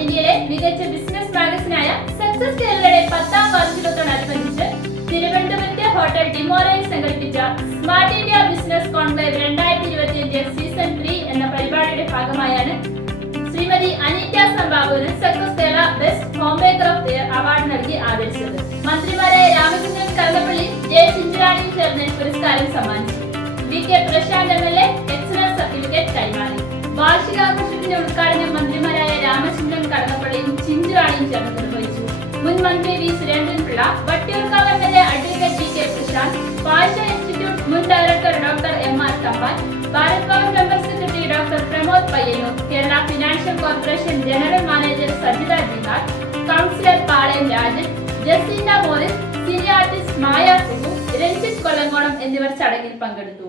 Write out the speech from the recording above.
ഇന്ത്യയിലെ മികച്ച business മാഗസിനായ success കേരളയുടെ പത്താം വാർഷികത്തോടനുബന്ധിച്ച് തിരുവനന്തപുരത്തെ ഹോട്ടൽ ഡിമോറയിൽ സംഘടിപ്പിച്ച സ്മാർട്ട് ഇന്ത്യ ബിസിനസ് കോൺക്ലേവ് രണ്ടായിരത്തി ഇരുപത്തിയഞ്ച് സീസൺ ത്രീ എന്ന പരിപാടിയുടെ ഭാഗമായാണ് Srimathi Anita സംബാബുവിന് success Kerala best home maker of award നൽകി ആദരിച്ചത്. മന്ത്രിമാരായ രാമചന്ദ്രൻ കടന്നപ്പള്ളി ജെ ചിഞ്ചുറാണി ചേർന്ന് പുരസ്കാരം സമ്മാനിച്ചു. V K Prasanth M L A excellence certificate കൈമാറി. വാർഷികാഘോഷത്തിന്റെ ഉദ്ഘാടനം മന്ത്രിമാരായ രാമചന്ദ്രൻ കടന്നപ്പള്ളിയും ചിഞ്ചുറാണിയും ചേർന്ന് നിർവഹിച്ചു. മുൻ മന്ത്രി V. Surendran Pillai Vattiyoorkavu M. L. A. Advocate G K. Prasanth Bhasha institute മുൻ director doctor M. R. Thampan Bharat Bhavan member secretary doctor Pramod Payyanur Kerala financial corporation general manager Sajitha Jihar councillor Palayam Rajan Jaseena Morris cine artist Maya Sugu Ranjith Kollankonam എന്നിവർ ചടങ്ങിൽ പങ്കെടുത്തു.